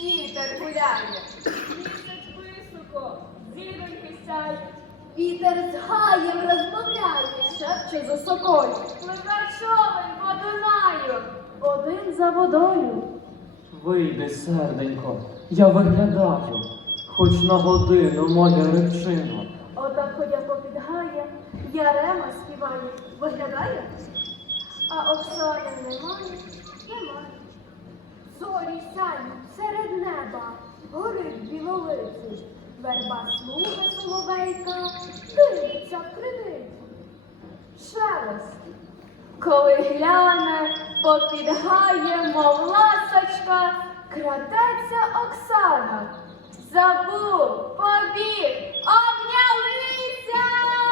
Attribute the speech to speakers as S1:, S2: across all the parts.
S1: Вітер гуляє.
S2: Місяць високо, зіроньки сяють.
S1: Вітер з гаєм розмовляє.
S2: Шепче за собою. Пливе човен по Дунаю.
S1: Один за водою.
S3: Вийди, серденько, я виглядаю, хоч на годину, моя рибчино.
S1: Отак ходя попід гаєм, Ярема співає. Виглядає? А Оксани немає. Зорі сяють серед неба, горить білолиций. Верба слуга соловейка, дивиться в криницю. Шелест.
S2: Коли гляне, попід гаєм, мов ласочка,
S1: Крадеться Оксана.
S2: забув, побіг, обнялися!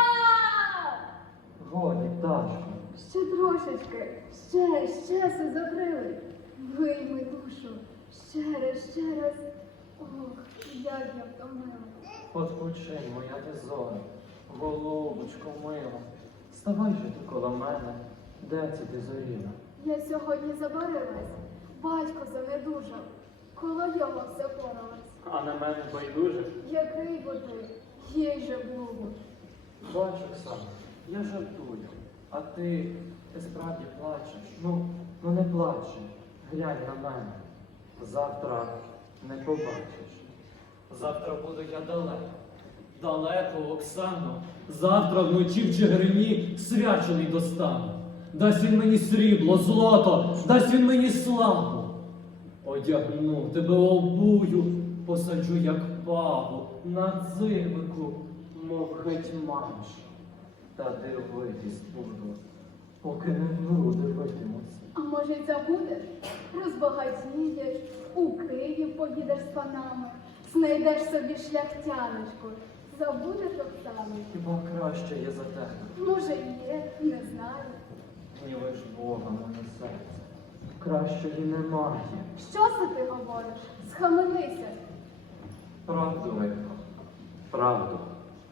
S3: Годі, пташко,
S1: Ще трошечки, ще се закрили. Вийми душу, ще раз. Ох, як я втомила.
S3: Odpoczynь, моя тезора, голубочко мила, ставай же ти коло мене, де це ти зоріла?
S1: Я сьогодні забарилась, батько занедужав, коло його все поралась.
S3: А на мене байдуже?
S1: Який бо ти, їй же Богу.
S3: Бач, Оксана, я жартую, а ти справді плачеш. Ну не плачи, глянь на мене. Завтра не побачиш. Завтра буду я далеко. Далеко, Оксано. Завтра вночі в Чигирині свячений достану. Дасть він мені срібло, злото, дасть він мені славу. Одягну тебе обую, посаджу, як паву, на дзивику, мов гетьманш. Та дивитись буду, поки не вмру дивитимусь.
S1: А може й забудеш? Розбагатієш, у Київ поїдеш з панами, знайдеш собі шляхтяночку. Забудеш Оксану?
S3: Хіба краще є за тебе?
S1: Може є, не знаю.
S3: Гнівиш Бога, моє серце. Кращої немає.
S1: Що це ти говориш? Схаменися.
S3: Правду, Рибко, правду.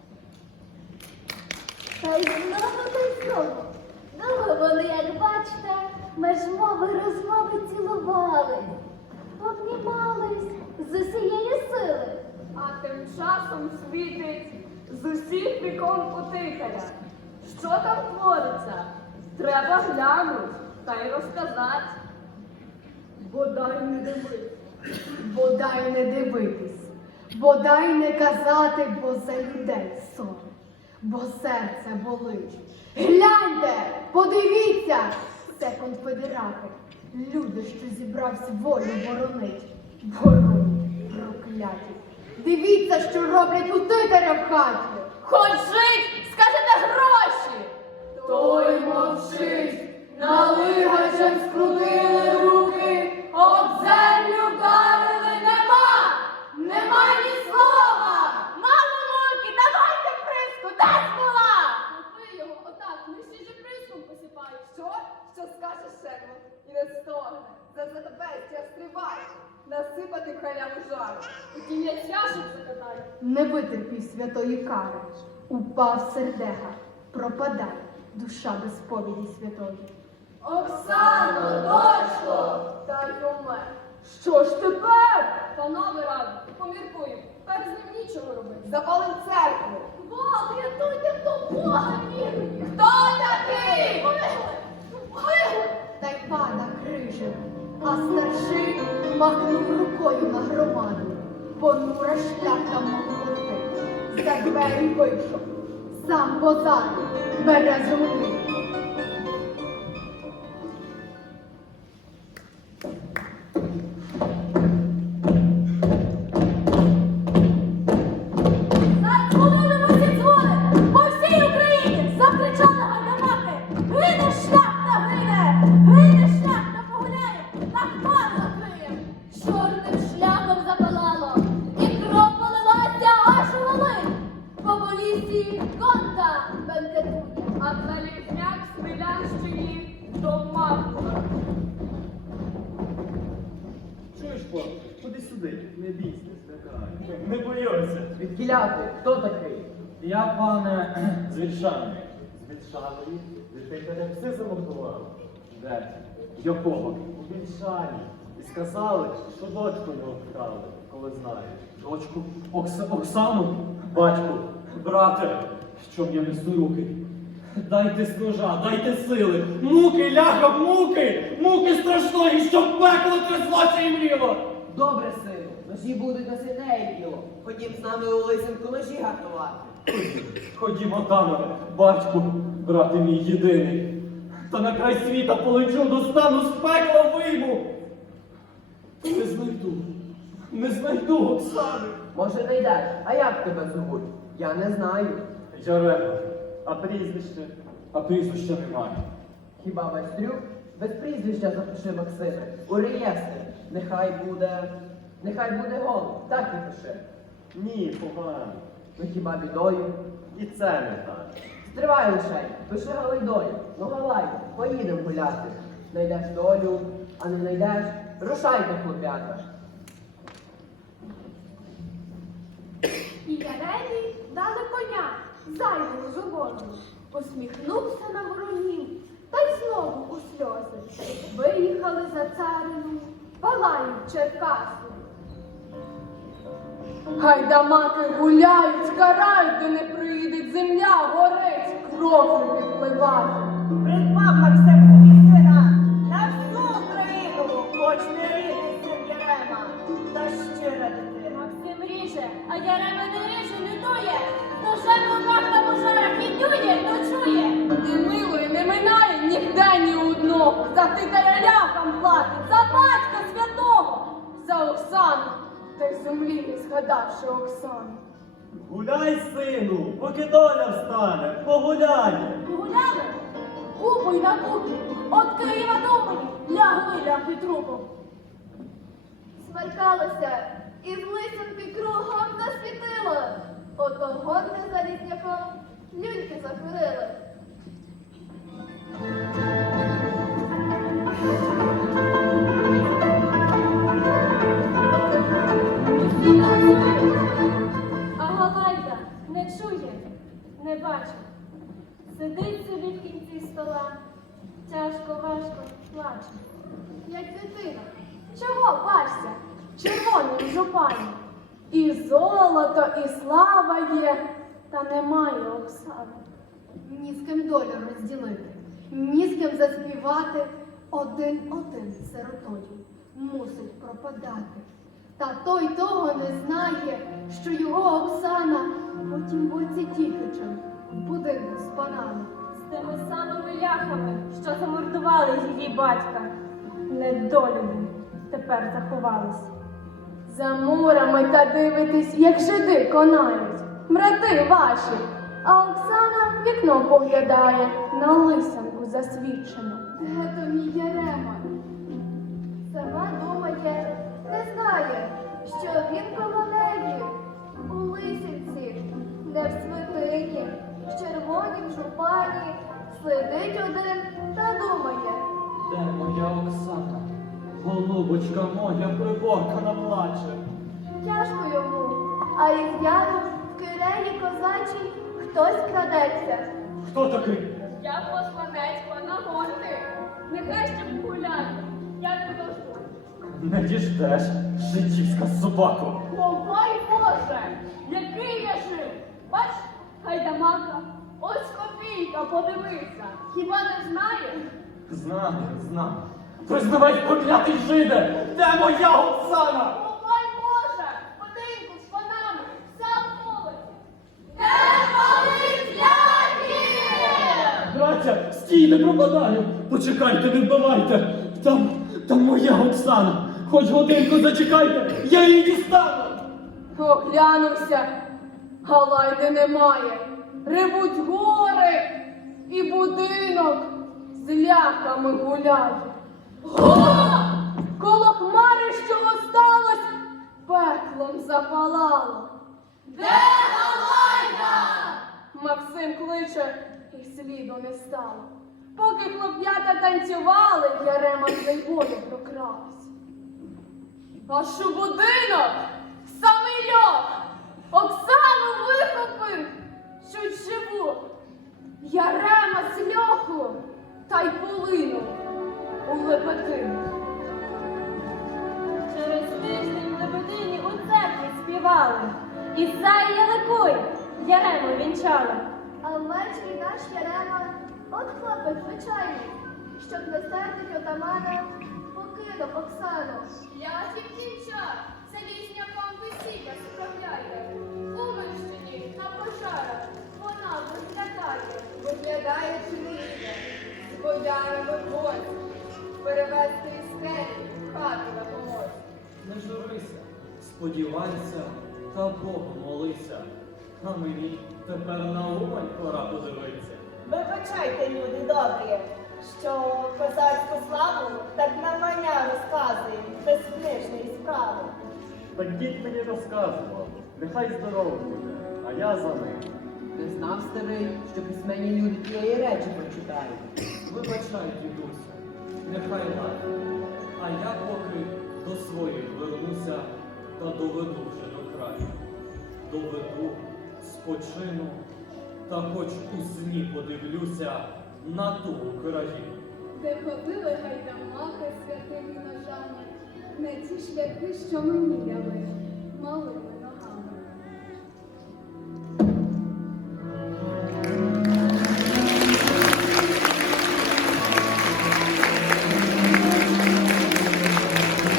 S1: Та й знову. Ну, вони, як бачите, меж мови розмови цілувались, обнімались з усієї сили.
S2: А тим часом світить з усіх вікон утикаря. Що там твориться? Треба глянуть та й розказати.
S1: Бодай не дивитись, бодай не дивитись, бодай не казати, бо за людей сором, бо серце болить. Гляньте, подивіться, це конфедерати, люди, що зібрався волю боронить. Боронять, прокляті. Дивіться, що роблять у титаря в хаті.
S2: Хоч жить, скажете гроші!
S1: Той мовчить, налигачем скрутили руки, об землю вдарили, нема ні слова.
S2: Мамо муки, давайте приску, де смола?
S1: Напий його отак, ми ще ж приском посипають. Що скаже Шерман? І не стогне. За тебе ще стриває. Насипати халяву жару.
S2: У кінець яшик закатай.
S1: Не витерпів святої кари. Упав сердега, пропадай, душа без сповіді святої. Оксано, дочко! Та й умер. Що ж тепер?
S2: Панове ради, поміркуємо. Тепер з ним нічого робити.
S1: Запалим церкву. Бог, рятуйте, хто Бога вірує. Хто такий? Та й пана крижем, а старший махнув рукою на громаду. Понура шляхта молоти. За двері вийшов, сам позаду бере землі.
S2: А Залізняк в Смілянщині до Маркова.
S4: Чуєш, пан, ходи сюди, не бійся, злякай. Не боюся.
S3: Відкіляти, хто такий? Я, пане, з Вільшани.
S4: З Вільшаної, ти все замордував.
S3: Де? Якого?
S4: У Вільшані. І сказали, що дочку його вкрали, коли знаєш.
S3: Дочку, Оксану, батьку, брате, що я несу руки. Дайте з ножа, дайте сили. Муки, ляха, муки! Муки страшної, щоб пекло тряслося і мріло!
S5: Добре, сину, ножі будуть на сильне і діло. Ходім з нами у лисинку ножі гартувати.
S3: Ходімо, Тамаре, батьку, брате мій єдиний. Та на край світа полечу, достану з пекла вийму. Не знайду Оксани.
S5: Може, не йдеш, а як тебе зовуть? Я не знаю.
S3: Ярема,
S4: А прізвище?
S3: а прізвища немає.
S5: Хіба Байстрюк? Без прізвища запиши, Максиме, у реєстр. Нехай буде голод, так і пиши.
S4: Ні, погано.
S5: Ну хіба бідою?
S4: І це не так.
S5: Стривай лише, пиши галайдою. Ну галайду, поїдемо гуляти. Найдеш долю, а не найдеш, рушайте, хлоп'ята.
S1: І Яремі дали коня, зайвого жовону. Посміхнувся на воронів, та й знову у сльози. Виїхали за царину, палають Черкаси. Гайдамаки гуляють, карають, де не приїде земля, горить, кров'ю підпливає.
S6: Придбав Максим собі сина на всю Україну, хоч не рідний син Єрема, та щира дитина.
S2: Максим ріже, а Ярема не ріже, лютує. Ножем у руках на пожарах і дює, ночує.
S1: Не милує, не минає ніде ні одного. За титарелякам платить, за батька святого, за Оксану, та й землі не згадавши Оксану.
S4: Гуляй, сину, поки доля встане, погуляє.
S2: Гуляли? Купуй на купі, от Києва думані, лягли ляхи трупом.
S1: Смеркалося, і з лисинки кругом засвітило. Ото годне залізняком люльки закурили.
S2: Усі танцюють, а Галайда не чує, не бачить. Сидить собі в кінці стола, тяжко, важко плаче.
S1: Як дитина. Чого бачся? Червоним жупані. І золото, і слава є, та немає Оксани. Ні з ким долю розділити, ні з ким заспівати. Один сиротою мусить пропадати. Та той того не знає, що його Оксана потім боці Тіхичем в будинку з панами.
S2: З тими самими ляхами, що замордували її батька. Недолюбі тепер заховались.
S1: За мурами та дивитись, як жиди конають, брати ваші, а Оксана вікном поглядає на лисанку засвідчену. Де то мій Ярема? Сама думає, не знає, що він коло неї, у лисинці, не в святині, в червонім жупані, сидить один та думає.
S3: Де моя Оксана? Голубочка моя приборкана плаче.
S1: Тяжко йому, а із яру в киреї козачій хтось крадеться.
S3: Хто такий?
S2: Я посланець пана Горти. Нехай ще погуляє. Я подожду.
S3: Не діждеш, жидівська собако.
S2: Ховай, Боже! Який я жив! Бач, гайдамака, ось копійка, подивися. Хіба не знаєш?
S3: Знаю. Признавай, проклятий жиде! Де моя Оксана?
S2: Ховай, Боже! Подинку з панами, вся в вулиці.
S3: Браття, стійте, пропадаю! Почекайте, не вбивайте! Там моя Оксана! Хоч годинку зачекайте, я її дістану!
S1: Оглянувся, Галайди немає. Ревуть гори, і будинок з ляхами гуляє. Коло хмари, що осталось, пеклом запалало. Де Галайда? Максим кличе, і сліду не стало. Поки хлоп'ята танцювали, Ярема з Дейвою прокралась. Аж у будинок самий льох Оксану вихопив, чуть живу. Ярема з льоху та й полинув у лепетину.
S7: співали. Ісаїя ликуй, Ярему вінчали.
S1: А ввечері наш Ярема, от хлопець звичайний, щоб не сердить отамана, покинув Оксану.
S2: Ляхів кінчар, залізняком весілля справляє. У Уманщині на пожарах вона виглядає.
S1: Виглядає чоловіка, з боярами в гості, перевезти із келі в хату на помочь.
S3: Не журися, сподівайся та Богу молися. А мені тепер на Умань пора подивитися.
S6: Вибачайте, люди добрі, що козацьку славу так навмання розказує без книжної справи.
S4: Так дід мені розказував, нехай здорово буде, а я за ним.
S5: Не знав старий, що письменні люди тієї речі прочитають.
S3: Вибачай, дідуся, нехай лає. А я поки до своїх вернуся та доведу вже до краю. Доведу, спочину, та хоч у сні подивлюся на ту Україну.
S2: Де ходили гайдамаки святими ножами, не ті шляхи, що мені вели.